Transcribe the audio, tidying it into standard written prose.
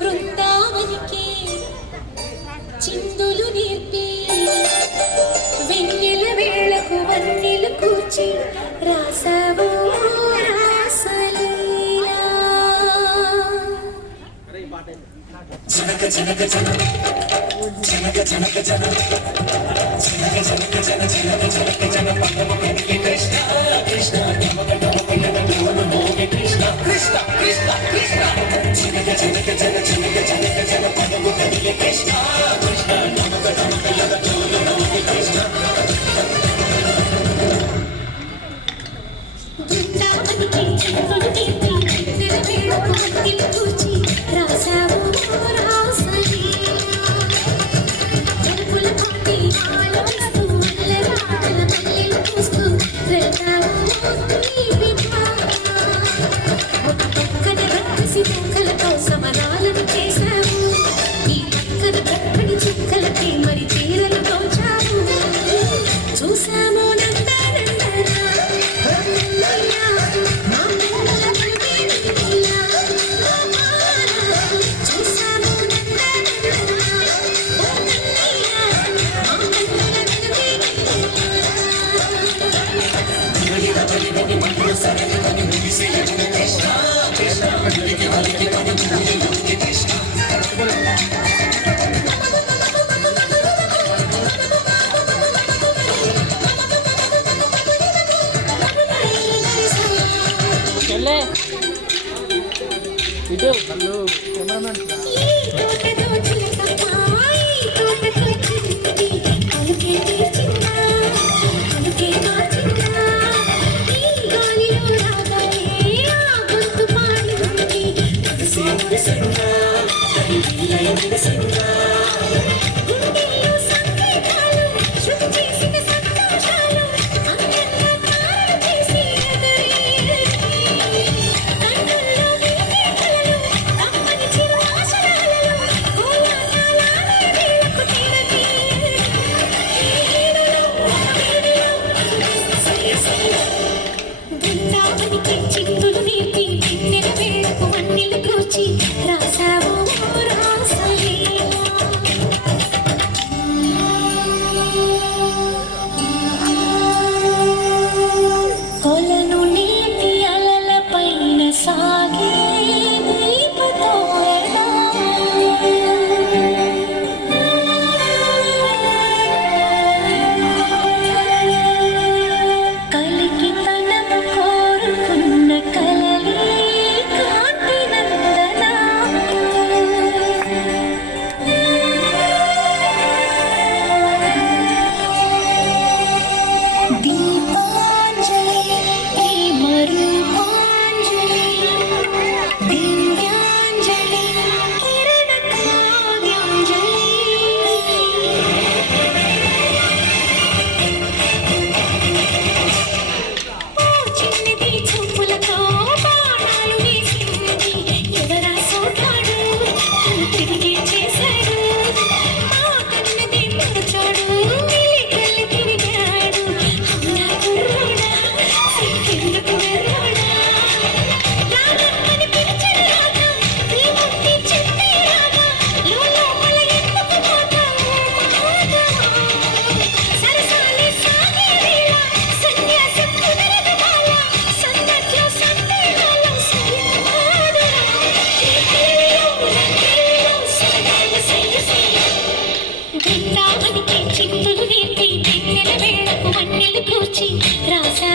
బృందావనికి చిందులు నేర్పి వెన్నెల వేళకు వన్నెలు కూర్చి రాసావో రాసలీలా జనక జనక జనక జనక జనక జనక జనక జనక జనక జనక జనక కృష్ణ కృష్ణ నమక నమక నమక కృష్ణ కృష్ణ కృష్ణ కృష్ణ జనక జనక జనక జనక జనక జనక పదము కదిలే కృష్ణ కృష్ణ నమక నమక నమక కృష్ణ బృందావనికి చిందులు నేర్పి వెన్నెల వేళకు వన్నెలు కూర్చి రాసావో సమరాలను చేశాము ఈ పక్కన చక్కని చుక్కలకి మరి తీరలు తోచాము చూసాము Video, hello, cameraman. చిందులు నేర్పి వెన్నెల వేళకు వన్నెలు కూర్చి రాసావో రాసలీలా కొలను నీటి అలల పైన సాగే చిందులు నేర్పి వెన్నెల వేళకు వన్నెలు కూర్చి రాసా